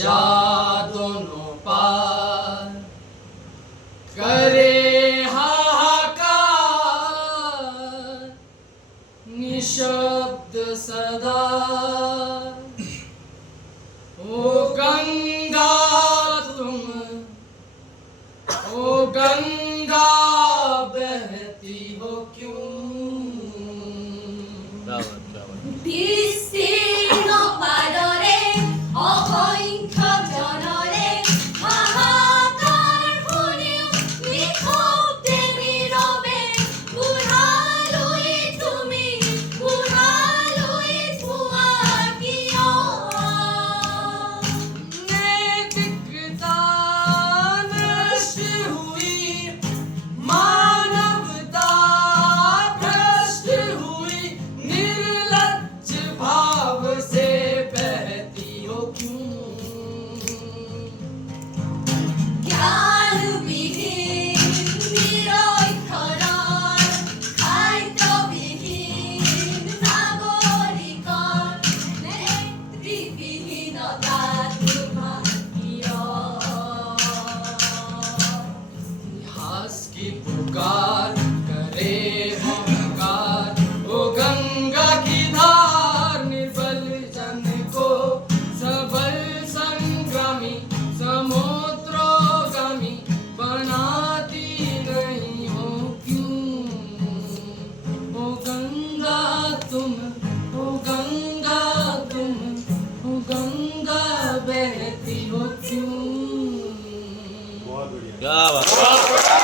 जा दोनों पार करे हाहाकार निशब्द सदा ओ गंगा तुम ओ गंगा बहती हो क्यों বিস্তীর্ণ পাদরে অসংখ্য জনরে হাহাকার শুনিও নিঃশব্দে নীরৱে বুঢ়ালৈ তুমি বুঢ়ালৈ থোৱা কিয় नैतिकता नष्ट हुई मानवता भ्रष्ट हुई निर्लज्ज भाव से बहती हो क्यों জ্ঞানবিহীন নিৰক্ষৰৰ খাদ্যবিহীন নাগৰিকৰ নেতৃবিহীনতা তোমাৰ কিয় इतिहास की पुकार करे ओंकार ओ गंगा की धार निर्बल जन को सबल संग्रामी समुद्रोगामी बनाती नहीं हो क्यों ओ गंगा तुम ओ गंगा तुम ओ गंगा बहती हो क्यों क्या बात